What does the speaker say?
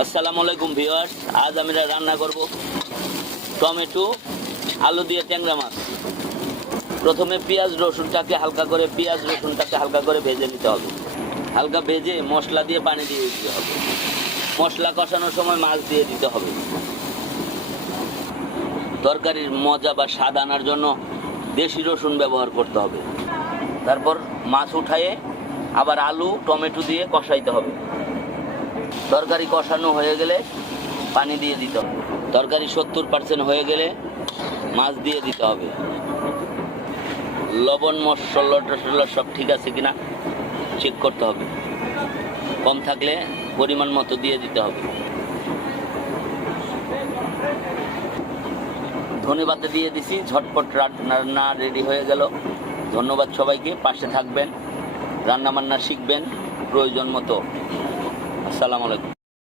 আসসালামু আলাইকুম ভিউয়ার্স, আজ আমরা রান্না করব টমেটো আলু দিয়ে ট্যাংরা মাছ। প্রথমে পেঁয়াজ রসুনটাকে হালকা করে ভেজে নিতে হবে। হালকা ভেজে মশলা দিয়ে পানি দিয়ে দিতে হবে। মশলা কষানোর সময় মাছ দিয়ে দিতে হবে। তরকারির মজা বা স্বাদ আনার জন্য দেশি রসুন ব্যবহার করতে হবে। তারপর মাছ উঠায়ে আবার আলু টমেটো দিয়ে কষাইতে হবে। তরকারি কষানো হয়ে গেলে পানি দিয়ে দিতে হবে। তরকারি 70% হয়ে গেলে মাছ দিয়ে দিতে হবে। লবণ মশলা টশলা সব ঠিক আছে কিনা চেক করতে হবে। কম থাকলে পরিমাণ মতো দিয়ে দিতে হবে। ধনেপাতা দিয়ে দিছি, ঝটপট রান্না রেডি হয়ে গেল। ধন্যবাদ সবাইকে, পাশে থাকবেন, রান্নাবান্না শিখবেন প্রয়োজন মতো। আসসালামু আলাইকুম।